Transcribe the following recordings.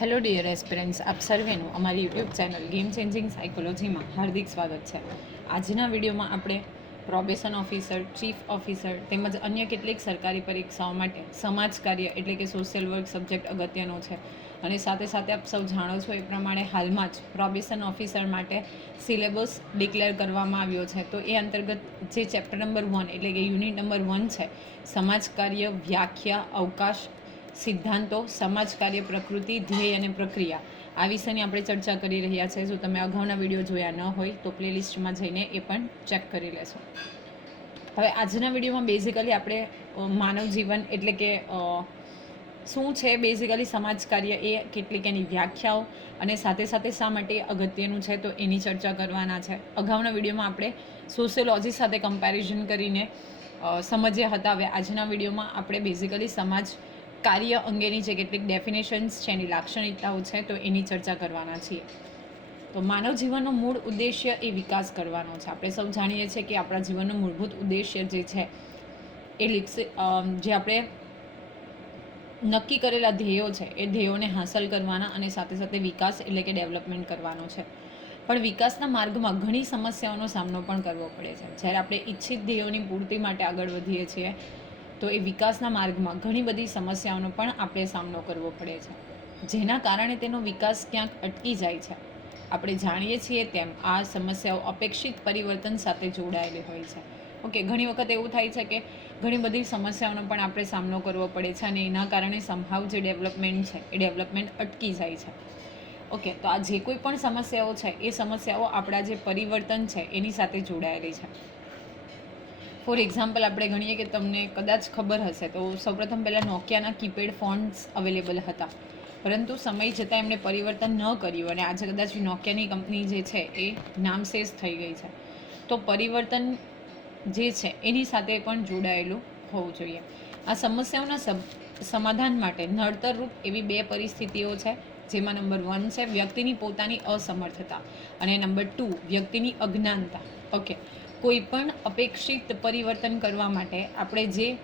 Hello dear aspirants આપ સર્વેનું અમારી યુટ્યુબ ચેનલ ગેમ ચેન્જિંગ સાયકોલોજીમાં હાર્દિક સ્વાગત છે. આજના વિડીયોમાં આપણે પ્રોબેશન ઓફિસર ચીફ ઓફિસર તેમજ અન્ય કેટલીક સરકારી પરીક્ષાઓ માટે સમાજ કાર્ય એટલે કે સોશિયલ વર્ક સબ્જેક્ટ અગત્યનો છે. અને સાથે સાથે આપ સૌ જાણો છો એ પ્રમાણે હાલમાં જ પ્રોબેશન ઓફિસર માટે સિલેબસ ડિક્લેર કરવામાં આવ્યો છે. તો એ અંતર્ગત જે ચેપ્ટર નંબર વન એટલે કે યુનિટ નંબર વન છે, સમાજ કાર્ય, વ્યાખ્યા, અવકાશ સિદ્ધાંતો, સમાજ કાર્ય, પ્રકૃતિ, ધ્યેય અને પ્રક્રિયા આ વિષયની આપણે ચર્ચા કરી રહ્યા છે. જો તમે અગાઉના વીડિયો જોયા ન હોય તો પ્લેલિસ્ટમાં જઈને એ પણ ચેક કરી લેશો. હવે આજના વિડીયોમાં બેઝિકલી આપણે માનવ જીવન એટલે કે શું છે બેઝિકલી સમાજ કાર્ય એ કેટલીક એની વ્યાખ્યાઓ અને સાથે સાથે શા માટે અગત્યનું છે તો એની ચર્ચા કરવાના છે. અગાઉના વિડીયોમાં આપણે સોશિયોલોજી સાથે કમ્પેરિઝન કરીને સમજ્યા હતા. હવે આજના વિડીયોમાં આપણે બેઝિકલી સમાજ કાર્ય અંગેની જે કેટલીક ડેફિનેશન્સ છે, એની લાક્ષણિકતાઓ છે, તો એની ચર્ચા કરવાના છીએ. તો માનવ જીવનનો મૂળ ઉદ્દેશ્ય એ વિકાસ કરવાનો છે. આપણે સૌ જાણીએ છીએ કે આપણા જીવનનો મૂળભૂત ઉદ્દેશ્ય જે છે, એ વિકસિત જે આપણે નક્કી કરેલા ધ્યેયો છે, એ ધ્યેયોને હાંસલ કરવાના અને સાથે સાથે વિકાસ એટલે કે ડેવલપમેન્ટ કરવાનો છે. પણ વિકાસના માર્ગમાં ઘણી સમસ્યાઓનો સામનો પણ કરવો પડે છે. જ્યારે આપણે ઈચ્છિત ધ્યેયોની પૂર્તિ માટે આગળ વધીએ છીએ તો એ વિકાસના માર્ગમાં ઘણી બધી સમસ્યાઓનો પણ આપણે સામનો કરવો પડે છે. જેના કારણે તેનો વિકાસ ક્યાંક અટકી જાય છે. આપણે જાણીએ છીએ તેમ આ સમસ્યાઓ અપેક્ષિત પરિવર્તન સાથે જોડાયેલી હોય છે. ઓકે, ઘણી વખત એવું થાય છે કે ઘણી બધી સમસ્યાઓનો પણ આપણે સામનો કરવો પડે છે અને એના કારણે સંભાવ જે ડેવલપમેન્ટ છે, એ ડેવલપમેન્ટ અટકી જાય છે. ઓકે, તો આ જે કોઈ પણ સમસ્યાઓ છે, એ સમસ્યાઓ આપણા જે પરિવર્તન છે, એની સાથે જોડાયેલી છે. ફોર એક્ઝામ્પલ આપણે ગણીએ કે તમને કદાચ ખબર હશે, તો સૌપ્રથમ પહેલાં નોકિયાના કીપેડ ફોન્સ અવેલેબલ હતા. પરંતુ સમય જતાં એમણે પરિવર્તન ન કર્યું અને આજે કદાચ નોકિયાની કંપની જે છે એ નામશેષ થઈ ગઈ છે. તો પરિવર્તન જે છે એની સાથે પણ જોડાયેલું હોવું જોઈએ. આ સમસ્યાઓના સમાધાન માટે નડતરરૂપ એવી બે પરિસ્થિતિઓ છે, જેમાં નંબર વન છે વ્યક્તિની પોતાની અસમર્થતા અને નંબર ટુ વ્યક્તિની અજ્ઞાનતા. ઓકે કોઈ પણ અપેક્ષિત પરિવર્તન કરવા માટે આપણે જે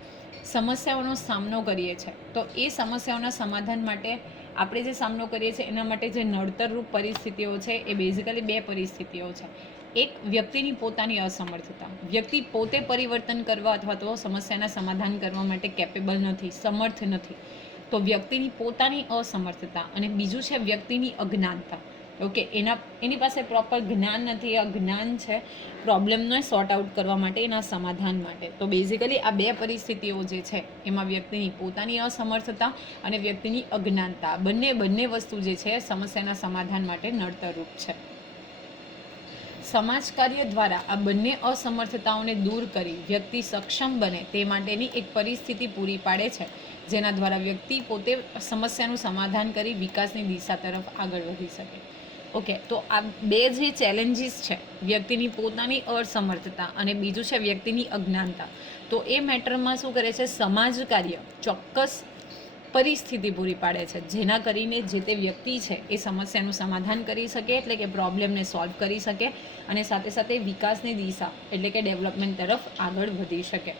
સમસ્યાઓનો સામનો કરીએ છીએ તો એ સમસ્યાઓના સમાધાન માટે આપણે જે સામનો કરીએ છીએ, એના માટે જે નડતરરૂપ પરિસ્થિતિઓ છે, એ બેઝિકલી બે પરિસ્થિતિઓ છે. એક વ્યક્તિની પોતાની અસમર્થતા. વ્યક્તિ પોતે પરિવર્તન કરવા અથવા તો સમસ્યાના સમાધાન કરવા માટે કેપેબલ નથી, સમર્થ નથી. તો વ્યક્તિની પોતાની અસમર્થતા અને બીજું છે વ્યક્તિની અજ્ઞાનતા. ઓકે, એના, એની પાસે પ્રોપર જ્ઞાન નથી, આ જ્ઞાન છે પ્રોબ્લેમને સોર્ટ આઉટ કરવા માટે, એના સમાધાન માટે. તો બેઝિકલી આ બે પરિસ્થિતિઓ જે છે, એમાં વ્યક્તિની પોતાની અસમર્થતા અને વ્યક્તિની અજ્ઞાનતા. બંને બંને વસ્તુ જે છે, સમસ્યાના સમાધાન માટે નડતરરૂપ છે. સમાજ કાર્ય દ્વારા આ બંને અસમર્થતાઓને દૂર કરી વ્યક્તિ સક્ષમ બને તે માટેની એક પરિસ્થિતિ પૂરી પાડે છે, જેના દ્વારા વ્યક્તિ પોતે સમસ્યાનું સમાધાન કરી વિકાસની દિશા તરફ આગળ વધી શકે. ઓકે, તો આ બે જે ચેલેન્જીસ છે, વ્યક્તિની પોતાની અસમર્થતા અને બીજું છે વ્યક્તિની અજ્ઞાનતા, તો એ મેટરમાં શું કરે છે, સમાજ કાર્ય ચોક્કસ પરિસ્થિતિ પૂરી પાડે છે. જેના કરીને જે તે વ્યક્તિ છે એ સમસ્યાનું સમાધાન કરી શકે, એટલે કે પ્રોબ્લેમને સોલ્વ કરી શકે અને સાથે સાથે વિકાસની દિશા, એટલે કે ડેવલપમેન્ટ તરફ આગળ વધી શકે.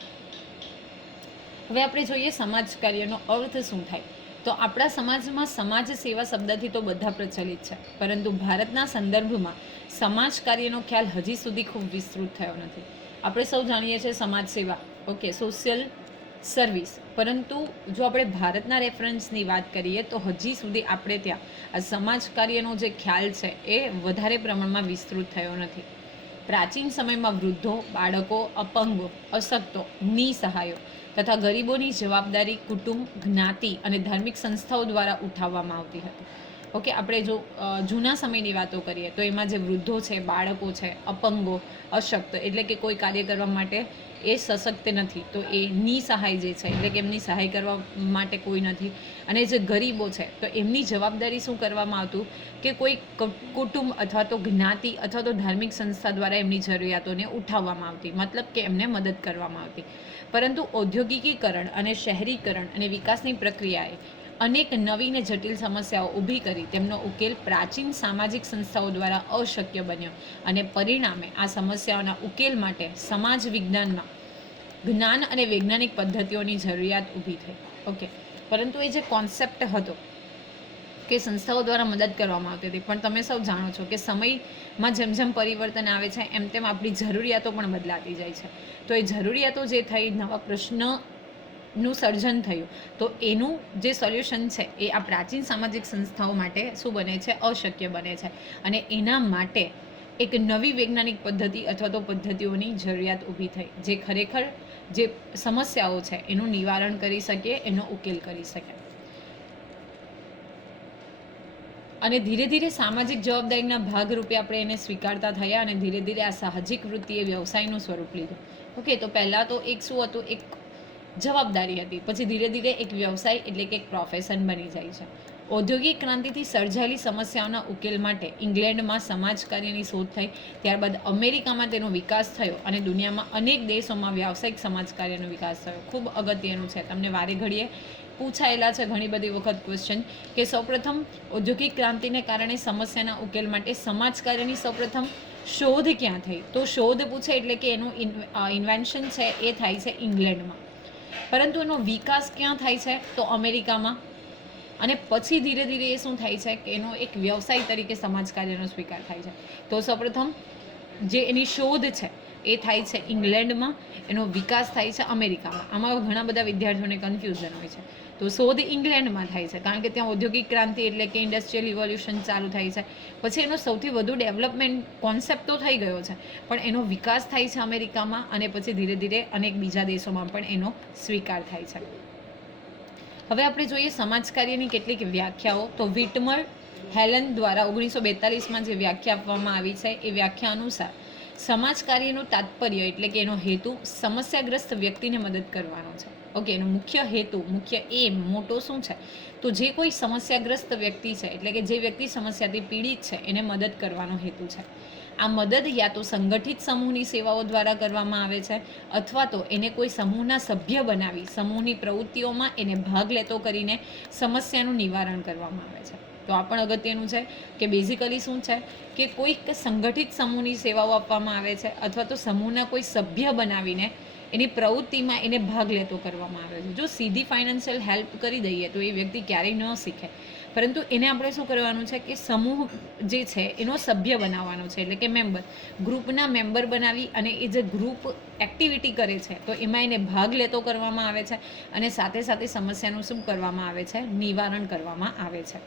હવે આપણે જોઈએ સમાજ કાર્યનો અર્થ શું થાય. તો આપણા સમાજમાં સમાજ સેવા શબ્દથી તો બધા પ્રચલિત છે. પરંતુ ભારતના સંદર્ભમાં સમાજ કાર્યનો ખ્યાલ હજી સુધી ખૂબ વિસ્તૃત થયો નથી. આપણે સૌ જાણીએ છીએ સમાજ સેવા. ઓકે સોશિયલ સર્વિસ પરંતુ જો આપણે ભારતના રેફરન્સની વાત કરીએ તો હજી સુધી આપણે ત્યાં આ સમાજ કાર્યનો જે ખ્યાલ છે એ વધારે પ્રમાણમાં વિસ્તૃત થયો નથી. પ્રાચીન સમયમાં વૃદ્ધો, બાળકો, અપંગો, અશક્તો, નિસહાયો તથા ગરીબોની જવાબદારી કુટુંબ જ્ઞાતિ અને ધાર્મિક સંસ્થાઓ દ્વારા ઉઠાવવામાં આવતી હતી. ઓકે, આપણે જો જૂના સમયની વાતો કરીએ તો એમાં જે વૃદ્ધો છે, બાળકો છે, અપંગો, અશક્ત, એટલે કે કોઈ કાર્ય કરવા માટે એ સશક્ત નથી, તો એ નિસહાય જે છે, એટલે કે એમની સહાય કરવા માટે કોઈ નથી. અને જે ગરીબો છે, તો એમની જવાબદારી શું કરવામાં આવતું? કે કોઈ કુટુંબ અથવા તો જ્ઞાતિ અથવા તો ધાર્મિક સંસ્થા દ્વારા એમની જરૂરિયાતોને ઉઠાવવામાં આવતી, મતલબ કે એમને મદદ કરવામાં આવતી. પરંતુ ઔદ્યોગિકીકરણ અને શહેરીકરણ અને વિકાસની પ્રક્રિયાએ અનેક નવી ને જટિલ સમસ્યાઓ ઊભી કરી તેમનો ઉકેલ પ્રાચીન સામાજિક સંસ્થાઓ દ્વારા અશક્ય બન્યો અને પરિણામે આ સમસ્યાઓના ઉકેલ માટે સમાજ વિજ્ઞાનમાં જ્ઞાન અને વૈજ્ઞાનિક પદ્ધતિઓની જરૂરિયાત ઊભી થઈ. ઓકે પરંતુ એ જે કોન્સેપ્ટ હતો કે સંસ્થાઓ દ્વારા મદદ કરવામાં આવતી હતી, પણ તમે સૌ જાણો છો કે સમયમાં જેમ જેમ પરિવર્તન આવે છે, એમ તેમ આપણી જરૂરિયાતો પણ બદલાતી જાય છે. તો એ જરૂરિયાતો જે થઈ, નવા પ્રશ્નનું સર્જન થયું. તો એનું જે સોલ્યુશન છે એ આ પ્રાચીન સામાજિક સંસ્થાઓ માટે શું બને છે? અશક્ય બને છે. અને એના માટે એક નવી વૈજ્ઞાનિક પદ્ધતિ અથવા તો પદ્ધતિઓની જરૂરિયાત ઊભી થઈ. જે ખરેખર જે સમસ્યાઓ છે, એનું નિવારણ કરી શકે, એનો ઉકેલ કરી શકે. અને ધીરે ધીરે સામાજિક જવાબદારીના ભાગરૂપે આપણે એને સ્વીકારતા થયા અને ધીરે ધીરે આ સાહજિક વૃત્તિએ વ્યવસાયનું સ્વરૂપ લીધું. ઓકે, તો પહેલાં તો એક શું હતું? એક જવાબદારી હતી. પછી ધીરે ધીરે એક વ્યવસાય એટલે કે એક પ્રોફેશન બની જાય છે. ઔદ્યોગિક ક્રાંતિથી સર્જાયેલી સમસ્યાઓના ઉકેલ માટે ઇંગ્લેન્ડમાં સમાજ કાર્યની શોધ થઈ. ત્યારબાદ અમેરિકામાં તેનો વિકાસ થયો અને દુનિયામાં અનેક દેશોમાં વ્યાવસાયિક સમાજ કાર્યનો વિકાસ થયો. ખૂબ અગત્યનું છે. તમને વારે ઘડીએ પૂછાયેલા છે ઘણી બધી વખત ક્વેશ્ચન કે સૌપ્રથમ ઔદ્યોગિક ક્રાંતિને કારણે સમસ્યાના ઉકેલ માટે સમાજ કાર્યની સૌપ્રથમ શોધ ક્યાં થઈ? તો શોધ પૂછે એટલે કે એનું ઇન્વેન્શન છે એ થાય છે ઇંગ્લેન્ડમાં. પરંતુ એનો વિકાસ ક્યાં થાય છે? તો અમેરિકામાં. અને પછી ધીરે ધીરે એ શું થાય છે કે એનો એક વ્યવસાય તરીકે સમાજ કાર્યનો સ્વીકાર થાય છે. તો સૌપ્રથમ જે એની શોધ છે, એ થાય છે ઇંગ્લેન્ડમાં. એનો વિકાસ થાય છે અમેરિકામાં. આમાં ઘણા બધા વિદ્યાર્થીઓને કન્ફ્યુઝન હોય છે. તો શોધ ઇંગ્લેન્ડમાં થાય છે. કારણ કે ત્યાં ઔદ્યોગિક ક્રાંતિ એટલે કે ઇન્ડસ્ટ્રીયલ ઇવોલ્યુશન ચાલુ થાય છે. પછી એનો સૌથી વધુ ડેવલપમેન્ટ કોન્સેપ્ટ તો થઈ ગયો છે. પણ એનો વિકાસ થાય છે અમેરિકામાં અને પછી ધીરે ધીરે અનેક બીજા દેશોમાં પણ એનો સ્વીકાર થાય છે. હવે આપણે જોઈએ સમાજ કાર્યની કેટલીક વ્યાખ્યાઓ. તો વિટમર હેલન દ્વારા ઓગણીસો બેતાલીસમાં જે વ્યાખ્યા આપવામાં આવી છે, એ વ્યાખ્યા અનુસાર સમાજ કાર્યનું તાત્પર્ય એટલે કે એનો હેતુ સમસ્યાગ્રસ્ત વ્યક્તિને મદદ કરવાનો છે. ઓકે, એનો મુખ્ય હેતુ, મુખ્ય એમ મોટો શું છે? તો જે કોઈ સમસ્યાગ્રસ્ત વ્યક્તિ છે, એટલે કે જે વ્યક્તિ સમસ્યાથી પીડિત છે, એને મદદ કરવાનો હેતુ છે. આ મદદ યા તો સંગઠિત સમૂહની સેવાઓ દ્વારા કરવામાં આવે છે, અથવા તો એને કોઈ સમૂહના સભ્ય બનાવી, સમૂહની પ્રવૃત્તિઓમાં એને ભાગ લેતો કરીને સમસ્યાનું નિવારણ કરવામાં આવે છે. તો આ પણ અગત્યનું છે કે બેઝિકલી શું છે? કે કોઈક સંગઠિત સમૂહની સેવાઓ આપવામાં આવે છે, અથવા તો સમૂહના કોઈ સભ્ય બનાવીને એની પ્રવૃત્તિમાં એને ભાગ લેતો કરવામાં આવે છે. જો સીધી ફાઇનાન્શિયલ હેલ્પ કરી દઈએ તો એ વ્યક્તિ ક્યારેય ન શીખે. પરંતુ એને આપણે શું કરવાનું છે કે સમૂહ જે છે એનો સભ્ય બનાવવાનો છે. એટલે કે મેમ્બર ગ્રુપના મેમ્બર બનાવી અને એ જે ગ્રુપ એક્ટિવિટી કરે છે, તો એમાં એને ભાગ લેતો કરવામાં આવે છે અને સાથે સાથે સમસ્યાનું શું કરવામાં આવે છે? નિવારણ કરવામાં આવે છે.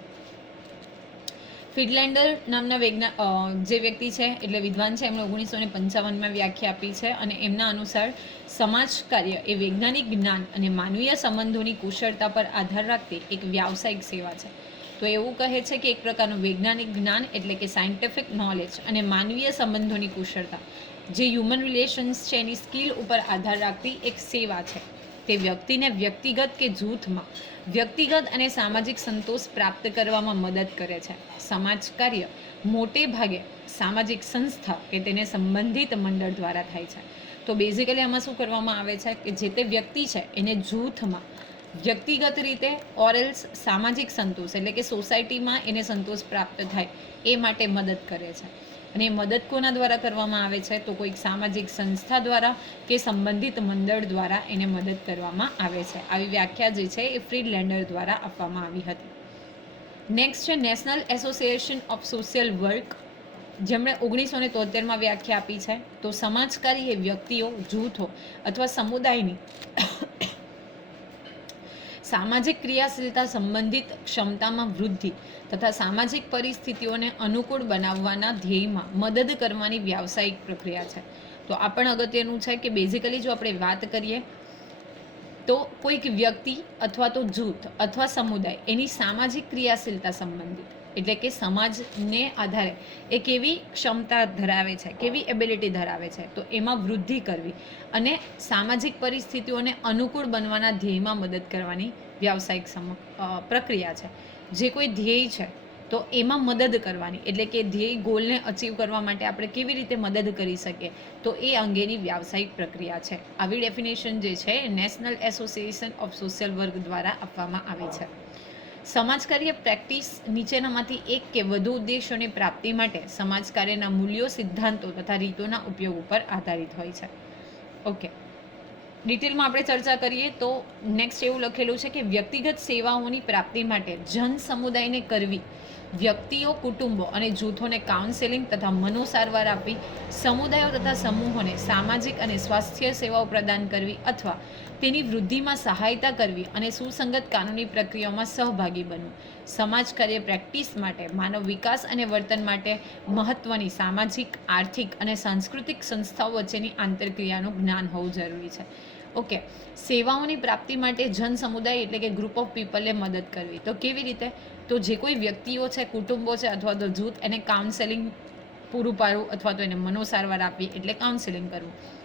ફિડલેન્ડર નામના વૈજ્ઞા જે વ્યક્તિ છે, એટલે વિદ્વાન છે, એમણે ઓગણીસો ને પંચાવનમાં વ્યાખ્યા આપી છે અને એમના અનુસાર સમાજ કાર્ય એ વૈજ્ઞાનિક જ્ઞાન અને માનવીય સંબંધોની કુશળતા પર આધાર રાખતી એક વ્યાવસાયિક સેવા છે. તો એવું કહે છે કે એક પ્રકારનું વૈજ્ઞાનિક જ્ઞાન એટલે કે સાયન્ટિફિક નોલેજ અને માનવીય સંબંધોની કુશળતા, જે હ્યુમન રિલેશન્સ છે, એની સ્કિલ ઉપર આધાર રાખતી એક સેવા છે. તે વ્યક્તિને વ્યક્તિગત કે જૂથમાં વ્યક્તિગત અને સામાજિક સંતોષ પ્રાપ્ત કરવામાં મદદ કરે છે. સમાજ કાર્ય મોટે ભાગે સામાજિક સંસ્થા કે તેને સંબંધિત મંડળ દ્વારા થાય છે. તો બેઝિકલી આમાં શું કરવામાં આવે છે કે જે તે વ્યક્તિ છે એને જૂથમાં વ્યક્તિગત રીતે ઓરેલ્સ સામાજિક સંતોષ એટલે કે સોસાયટીમાં એને સંતોષ પ્રાપ્ત થાય એ માટે મદદ કરે છે. અને એ મદદ કોના દ્વારા કરવામાં આવે છે? તો કોઈક સામાજિક સંસ્થા દ્વારા કે સંબંધિત મંડળ દ્વારા એને મદદ કરવામાં આવે છે. આવી વ્યાખ્યા જે છે એ ફ્રીડલેન્ડર દ્વારા આપવામાં આવી હતી. નેક્સ્ટ છે National Association of Social Work જેમણે ઓગણીસો ને તોતેરમાં વ્યાખ્યા આપી છે, તો સમાજકારી એ વ્યક્તિઓ, જૂથો અથવા સમુદાયની સામાજિક ક્રિયાશીલતા સંબંધિત ક્ષમતામાં વૃદ્ધિ તથા સામાજિક પરિસ્થિતિઓને અનુકૂળ બનાવવાના ધ્યેયમાં મદદ કરવાની વ્યાવસાયિક પ્રક્રિયા છે. તો આ પણ અગત્યનું છે કે બેઝિકલી જો આપણે વાત કરીએ તો કોઈક વ્યક્તિ અથવા તો જૂથ અથવા સમુદાય એની સામાજિક ક્રિયાશીલતા સંબંધિત એટલે કે સમાજને આધારે, એ કેવી ક્ષમતા ધરાવે છે, કેવી એબિલિટી ધરાવે છે, તો એમાં વૃદ્ધિ કરવી અને સામાજિક પરિસ્થિતિઓને અનુકૂળ બનવાના ધ્યેયમાં મદદ કરવાની વ્યાવસાયિક સમ પ્રક્રિયા છે. જે કોઈ ધ્યેય છે, તો એમાં મદદ કરવાની, એટલે કે ધ્યેય ગોલને અચીવ કરવા માટે આપણે કેવી રીતે મદદ કરી શકીએ, તો એ અંગેની વ્યાવસાયિક પ્રક્રિયા છે. આવી ડેફિનેશન જે છે National Association of Social Work દ્વારા આપવામાં આવી છે. સમાજ કાર્ય પ્રેક્ટિસ નીચેનામાંથી એક કે વધુ ઉદ્દેશોની પ્રાપ્તિ માટે સમાજ કાર્યના મૂલ્યો, સિદ્ધાંતો તથા રીતોના ઉપયોગ ઉપર આધારિત હોય છે. ઓકે. ડિટેલમાં આપણે ચર્ચા કરીએ તો નેક્સ્ટ એવું લખેલું છે કે વ્યક્તિગત સેવાઓની પ્રાપ્તિ માટે જન સમુદાયને કરવી, વ્યક્તિઓ, કુટુંબો અને જૂથોને કાઉન્સેલિંગ તથા મનોસારવાર આપવી, સમુદાયો તથા સમૂહોને સામાજિક અને સ્વાસ્થ્ય સેવાઓ પ્રદાન કરવી અથવા તેની વૃદ્ધિમાં સહાયતા કરવી અને સુસંગત કાનૂની પ્રક્રિયાઓમાં સહભાગી બનવું. સમાજ કાર્ય પ્રેક્ટિસ માટે, માનવ વિકાસ અને વર્તન માટે મહત્ત્વની સામાજિક, આર્થિક અને સાંસ્કૃતિક સંસ્થાઓ વચ્ચેની આંતરક્રિયાનું જ્ઞાન હોવું જરૂરી છે. ઓકે, સેવાઓની પ્રાપ્તિ માટે જન સમુદાય એટલે કે ગ્રુપ ઓફ પીપલને મદદ કરવી. તો કેવી રીતે? તો જે કોઈ વ્યક્તિઓ છે, કુટુંબો છે અથવા તો જૂથ, એને કાઉન્સેલિંગ પૂરું પાડવું અથવા તો એને મનોસારવાર આપવી એટલે કાઉન્સેલિંગ કરવું.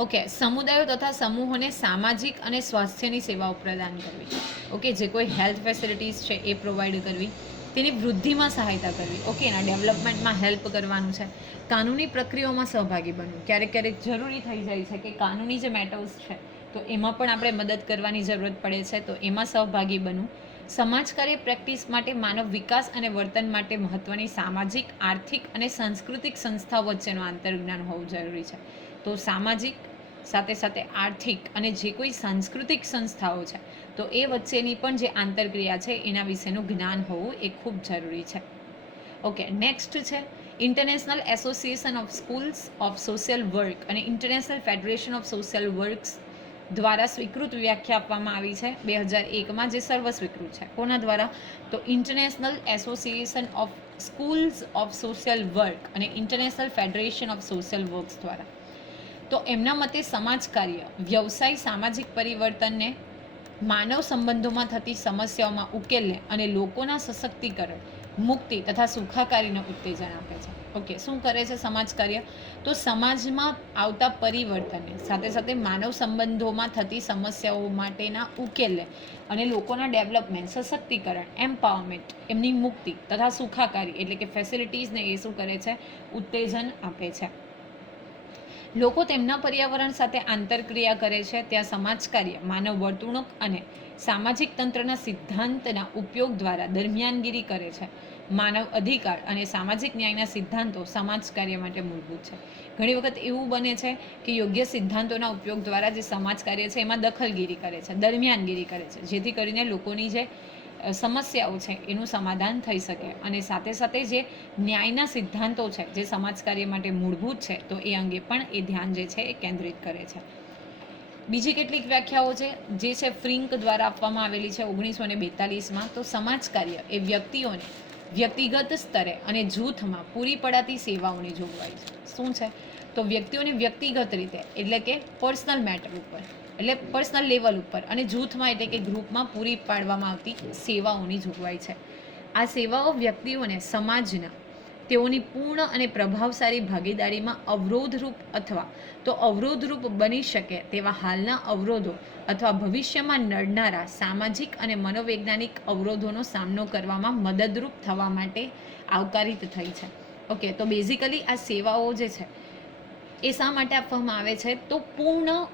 ઓકે, સમુદાયો તથા સમૂહોને સામાજિક અને સ્વાસ્થ્યની સેવાઓ પ્રદાન કરવી. ઓકે, જે કોઈ હેલ્થ ફેસિલિટીઝ છે એ પ્રોવાઈડ કરવી. તેની વૃદ્ધિમાં સહાયતા કરવી. ઓકે, એના ડેવલપમેન્ટમાં હેલ્પ કરવાનું છે. કાનૂની પ્રક્રિયાઓમાં સહભાગી બનવું. ક્યારેક ક્યારેક જરૂરી થઈ જાય છે કે કાનૂની જે મેટર્સ છે, તો એમાં પણ આપણે મદદ કરવાની જરૂરત પડે છે, તો એમાં સહભાગી બનવું. સમાજ કાર્ય પ્રેક્ટિસ માટે માનવ વિકાસ અને વર્તન માટે મહત્ત્વની સામાજિક, આર્થિક અને સાંસ્કૃતિક સંસ્થાઓ વચ્ચેનું આંતરજ્ઞાન હોવું જરૂરી છે. તો સામાજિક સાથે સાથે આર્થિક અને જે કોઈ સાંસ્કૃતિક સંસ્થાઓ છે, તો એ વચ્ચેની પણ જે આંતરક્રિયા છે, એના વિશેનું જ્ઞાન હોવું એ ખૂબ જરૂરી છે. ઓકે નેક્સ્ટ છે International Association of Schools of Social Work અને International Federation of Social Works દ્વારા સ્વીકૃત વ્યાખ્યા આપવામાં આવી છે, બે હજાર એકમાં જે સર્વ સ્વીકૃત છે. કોના દ્વારા? તો International Association of Schools of Social Work અને International Federation of Social Works દ્વારા. તો એમના મતે સમાજ કાર્ય, વ્યવસાય, સામાજિક પરિવર્તનને માનવ સંબંધોમાં થતી સમસ્યાઓમાં ઉકેલને અને લોકોના સશક્તિકરણ, મુક્તિ તથા સુખાકારીને ઉત્તેજન આપે છે. ઓકે, શું કરે છે સમાજ કાર્ય? તો સમાજમાં આવતા પરિવર્તનને, સાથે સાથે માનવ સંબંધોમાં થતી સમસ્યાઓ માટેના ઉકેલને અને લોકોના ડેવલપમેન્ટ, સશક્તિકરણ, એમ્પાવરમેન્ટ, એમની મુક્તિ તથા સુખાકારી એટલે કે ફેસિલિટીઝને એ શું કરે છે? ઉત્તેજન આપે છે. લોકો તેમના પર્યાવરણ સાથે આંતરક્રિયા કરે છે, ત્યાં સમાજ કાર્ય, માનવ વર્તણૂક અને સામાજિક તંત્રના સિદ્ધાંતના ઉપયોગ દ્વારા દરમિયાનગીરી કરે છે. માનવ અધિકાર અને સામાજિક ન્યાયના સિદ્ધાંતો સમાજ કાર્ય માટે મૂળભૂત છે. ઘણી વખત એવું બને છે કે યોગ્ય સિદ્ધાંતોના ઉપયોગ દ્વારા જે સમાજ કાર્ય છે, એમાં દખલગીરી કરે છે, દરમિયાનગીરી કરે છે, જેથી કરીને લોકોની જે સમસ્યાઓ છે, એનું સમાધાન થઈ શકે. અને સાથે સાથે જે ન્યાયના સિદ્ધાંતો છે, જે સમાજ કાર્ય માટે મૂળભૂત છે, તો એ અંગે પણ એ ધ્યાન જે છે, એ કેન્દ્રિત કરે છે. બીજી કેટલીક વ્યાખ્યાઓ છે, જે છે, ફ્રિંક દ્વારા આપવામાં આવેલી છે, ઓગણીસો ને બેતાલીસમાં. તો સમાજ કાર્ય એ વ્યક્તિઓને વ્યક્તિગત સ્તરે અને જૂથમાં પૂરી પડાતી સેવાઓની જોગવાઈ છે. શું છે? તો વ્યક્તિઓને વ્યક્તિગત રીતે, એટલે કે પર્સનલ મેટર ઉપર. એટલે પર્સનલ લેવલ ઉપર. અને જૂથમાં એટલે કે ગ્રુપમાં પૂરી પાડવામાં આવતી સેવાઓની જોગવાઈ છે. આ સેવાઓ વ્યક્તિઓને, સમાજના, તેઓની પૂર્ણ અને પ્રભાવશાળી ભાગીદારીમાં અવરોધરૂપ અથવા તો અવરોધરૂપ બની શકે તેવા હાલના અવરોધો અથવા ભવિષ્યમાં નડનારા સામાજિક અને મનોવૈજ્ઞાનિક અવરોધોનો સામનો કરવામાં મદદરૂપ થવા માટે આવકારિત થઈ છે. ઓકે, તો બેઝિકલી આ સેવાઓ જે છે, એ શા માટે આપવામાં આવે છે? તો પૂર્ણ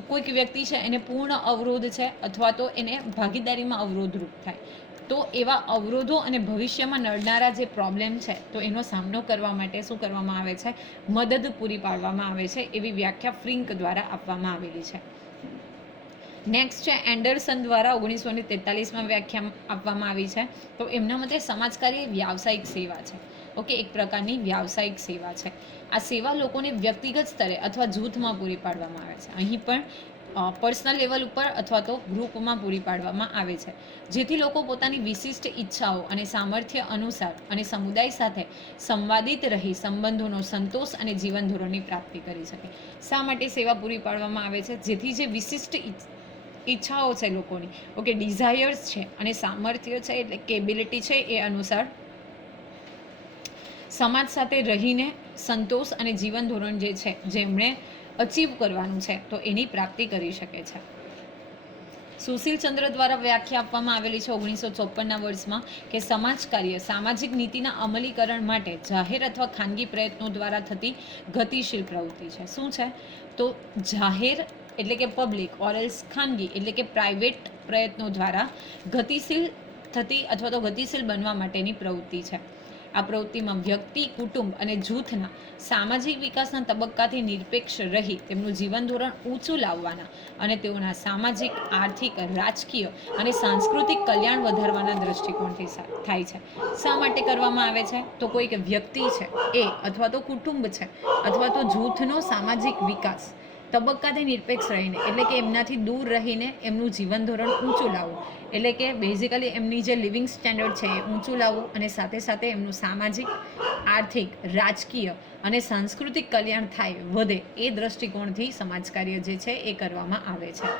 કોઈક વ્યક્તિ છે, એને પૂર્ણ અવરોધ છે અથવા તો એને ભાગીદારીમાં અવરોધરૂપ થાય. તો એવા અવરોધો અને ભવિષ્યમાં નડનારા જે પ્રોબ્લેમ છે, તો એનો સામનો કરવા માટે શું કરવામાં આવે છે? મદદ પૂરી પાડવામાં આવે છે, એવી વ્યાખ્યા ફ્રિંક દ્વારા આપવામાં આવેલી છે. નેક્સ્ટ છે, એન્ડરસન દ્વારા ઓગણીસો ને તેતાલીસમાં વ્યાખ્યા આપવામાં આવી છે. તો એમના મતે સમાજકારી વ્યાવસાયિક સેવા છે. ઓકે એક પ્રકારની વ્યાવસાયિક સેવા છે. આ સેવા લોકોને વ્યક્તિગત સ્તરે અથવા જૂથમાં પૂરી પાડવામાં આવે છે. અહીં પણ પર્સનલ લેવલ ઉપર અથવા તો ગ્રુપમાં પૂરી પાડવામાં આવે છે. જેથી લોકો પોતાની વિશિષ્ટ ઈચ્છાઓ અને સામર્થ્ય અનુસાર અને સમુદાય સાથે સંવાદિત રહી સંબંધોનો સંતોષ અને જીવન ધોરણની પ્રાપ્તિ કરી શકે. શા માટે સેવા પૂરી પાડવામાં આવે છે? જેથી જે વિશિષ્ટ ઈચ્છ- ઈચ્છાઓ છે લોકોની, ઓકે, ડિઝાયર્સ છે અને સામર્થ્ય છે એટલે કેબિલિટી છે એ અનુસાર સમાજ સાથે રહીને સંતોષ અને જીવન ધોરણ જે છે, જેમણે અચીવ કરવાનું છે, તો એની પ્રાપ્તિ કરી શકે છે. સુશીલ ચંદ્ર દ્વારા વ્યાખ્યા આપવામાં આવેલી છે ઓગણીસો ચોપનના વર્ષમાં કે સમાજ કાર્ય સામાજિક નીતિના અમલીકરણ માટે જાહેર અથવા ખાનગી પ્રયત્નો દ્વારા થતી ગતિશીલ પ્રવૃત્તિ છે. શું છે? તો જાહેર એટલે કે પબ્લિક ઓરેલ્સ ખાનગી એટલે કે પ્રાઇવેટ પ્રયત્નો દ્વારા ગતિશીલ થતી અથવા તો ગતિશીલ બનવા માટેની પ્રવૃત્તિ છે. આ પ્રવૃત્તિમાં વ્યક્તિ, કુટુંબ અને જૂથના સામાજિક વિકાસના તબક્કાથી નિરપેક્ષ રહી, તેમનું જીવન ધોરણ ઊંચું લાવવાના અને તેઓના સામાજિક, આર્થિક, રાજકીય અને સાંસ્કૃતિક કલ્યાણ વધારવાના દ્રષ્ટિકોણથી થાય છે. શા માટે કરવામાં આવે છે? તો કોઈક વ્યક્તિ છે એ અથવા તો કુટુંબ છે અથવા તો જૂથનો સામાજિક વિકાસ તબક્કાથી નિરપેક્ષ રહીને, એટલે કે એમનાથી દૂર રહીને એમનું જીવન ધોરણ ઊંચું લાવવું એટલે કે બેઝિકલી એમની જે લિવિંગ સ્ટેન્ડર્ડ છે એ ઊંચું લાવવું અને સાથે સાથે એમનું સામાજિક, આર્થિક, રાજકીય અને સાંસ્કૃતિક કલ્યાણ થાય, વધે એ દ્રષ્ટિકોણથી સમાજ કાર્ય જે છે એ કરવામાં આવે છે.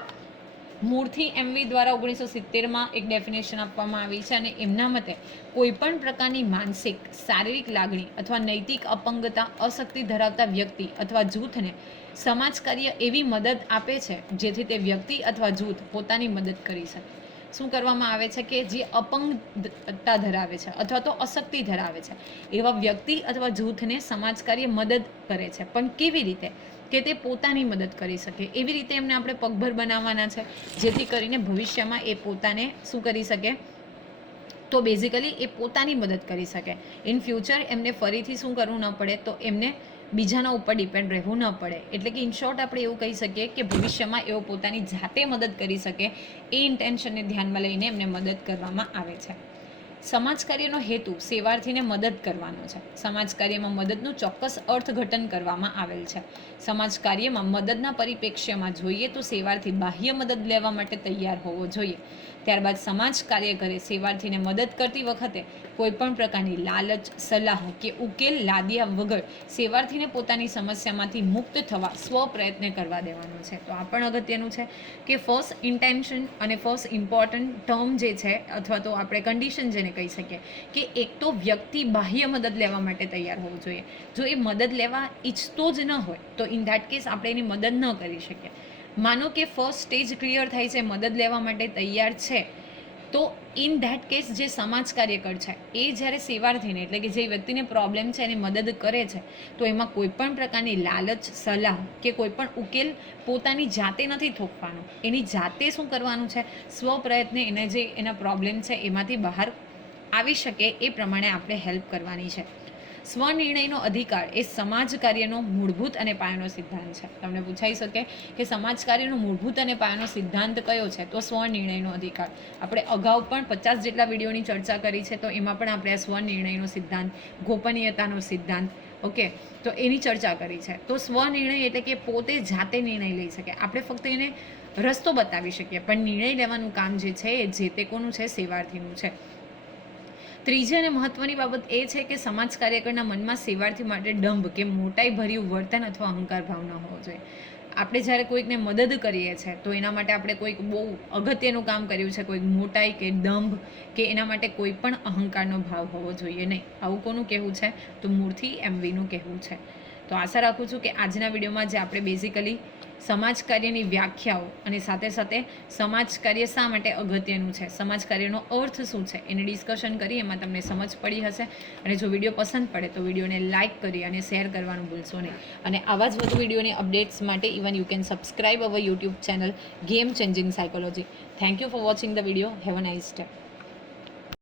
મૂળથી એમવી દ્વારા ઓગણીસો સિત્તેરમાં એક ડેફિનેશન આપવામાં આવી છે અને એમના મતે કોઈપણ પ્રકારની માનસિક, શારીરિક લાગણી અથવા નૈતિક અપંગતા અશક્તિ ધરાવતા વ્યક્તિ અથવા જૂથને સમાજ કાર્ય એવી મદદ આપે છે જેથી તે વ્યક્તિ અથવા જૂથ પોતાની મદદ કરી શકે. શું કરવામાં આવે છે કે જે અપંગતા ધરાવે છે અથવા તો અશક્તિ ધરાવે છે, એવા વ્યક્તિ અથવા જૂથને સમાજ કાર્ય મદદ કરે છે. પણ કેવી રીતે કે તે પોતાની મદદ કરી શકે. એવી રીતે એમને આપણે પગભર બનાવવાના છે, જેથી કરીને ભવિષ્યમાં એ પોતાને શું કરી શકે? તો બેઝિકલી એ પોતાની મદદ કરી શકે. ઇન ફ્યુચર એમને ફરીથી શું કરવું ન પડે, તો એમને બીજાના ઉપર ડિપેન્ડ રહેવું ન પડે. એટલે કે ઇન શોર્ટ આપણે એવું કહી શકીએ કે ભવિષ્યમાં એઓ પોતાની જાતે મદદ કરી શકે, એ ઇન્ટેન્શનને ધ્યાનમાં લઈને એમને મદદ કરવામાં આવે છે. સમાજ કાર્યનો હેતુ સેવાર્થીને મદદ કરવાનો છે. સમાજ કાર્યમાં મદદનું ચોક્કસ અર્થઘટન કરવામાં આવેલ છે. સમાજ કાર્યમાં મદદના પરિપ્રેક્ષ્યમાં જોઈએ તો સેવાર્થી બાહ્ય મદદ લેવા માટે તૈયાર હોવો જોઈએ. ત્યારબાદ સમાજ કાર્ય કરે સેવાર્થીને મદદ કરતી વખતે કોઈપણ પ્રકારની લાલચ, સલાહ કે ઉકેલ લાદ્યા વગર સેવાર્થીને પોતાની સમસ્યામાંથી મુક્ત થવા સ્વ પ્રયત્ન કરવા દેવાનો છે. તો આ પણ અગત્યનું છે કે ફર્સ્ટ ઇન્ટેન્શન અને ફર્સ્ટ ઇમ્પોર્ટન્ટ ટર્મ જે છે અથવા તો આપણે કન્ડિશન જેને કહી શકીએ કે એક તો વ્યક્તિ બાહ્ય મદદ લેવા માટે તૈયાર હોવું જોઈએ. જો એ મદદ લેવા ઈચ્છતો જ ન હોય, તો ઇન ધેટ કેસ આપણે એની મદદ ન કરી શકીએ. માનો કે ફર્સ્ટ સ્ટેજ ક્લિયર થાય છે, મદદ લેવા માટે તૈયાર છે, તો ઇન ધેટ કેસ જે સમાજ કાર્યકર છે, એ જ્યારે સેવાર્થીને એટલે કે જે વ્યક્તિને પ્રોબ્લેમ છે, એની મદદ કરે છે, તો એમાં કોઈપણ પ્રકારની લાલચ, સલાહ કે કોઈપણ ઉકેલ પોતાની જાતે નથી થોપવાનો. એની જાતે શું કરવાનું છે? સ્વ પ્રયત્ને એને જે એના પ્રોબ્લેમ છે, એમાંથી બહાર આવી શકે એ પ્રમાણે આપણે હેલ્પ કરવાની છે. સ્વનિર્ણયનો અધિકાર એ સમાજ કાર્યનો મૂળભૂત અને પાયાનો સિદ્ધાંત છે. તમને પૂછાઈ શકે કે સમાજ કાર્યનો મૂળભૂત અને પાયાનો સિદ્ધાંત કયો છે, તો સ્વનિર્ણયનો અધિકાર. આપણે અગાઉ પણ પચાસ જેટલા વિડીયોની ચર્ચા કરી છે, તો એમાં પણ આપણે આ સ્વનિર્ણયનો સિદ્ધાંત, ગોપનીયતાનો સિદ્ધાંત, ઓકે, તો એની ચર્ચા કરી છે. તો સ્વનિર્ણય એટલે કે પોતે જાતે નિર્ણય લઈ શકે. આપણે ફક્ત એને રસ્તો બતાવી શકીએ, પણ નિર્ણય લેવાનું કામ જે છે, એ જે તે કોનું છે, સેવાર્થીનું છે. ત્રીજી અને મહત્વની બાબત એ છે કે સમાજ કાર્યકરના મનમાં સેવાર્થી માટે ડંભ કે મોટાઈ ભર્યું વર્તન અથવા અહંકાર ભાવ ન હોવો જોઈએ. આપણે જ્યારે કોઈકને મદદ કરીએ છીએ તો એના માટે આપણે કોઈક બહુ અગત્યનું કામ કર્યું છે, કોઈક મોટાઈ કે દંભ કે એના માટે કોઈ પણ અહંકારનો ભાવ હોવો જોઈએ નહીં. આવું કોનું કહેવું છે? તો મૂળથી એમવીનું કહેવું છે. તો આશા રાખું છું કે આજના વિડીયોમાં જે આપણે બેઝિકલી સમાજ કાર્યની વ્યાખ્યાઓ અને સાથે સાથે સમાજ કાર્ય શા માટે અગત્યનું છે? સમાજ કાર્યનો અર્થ શું છે? એને ડિસ્કશન કરી એમાં તમને સમજ પડી હશે. અને જો વીડિયો પસંદ પડે તો વિડીયોને લાઇક કરી અને શેર કરવાનું ભૂલશો નહીં. અને આવા જ વધુ વિડીયોની અપડેટ્સ માટે even you can subscribe our YouTube channel game changing psychology thank you for watching the video have a nice day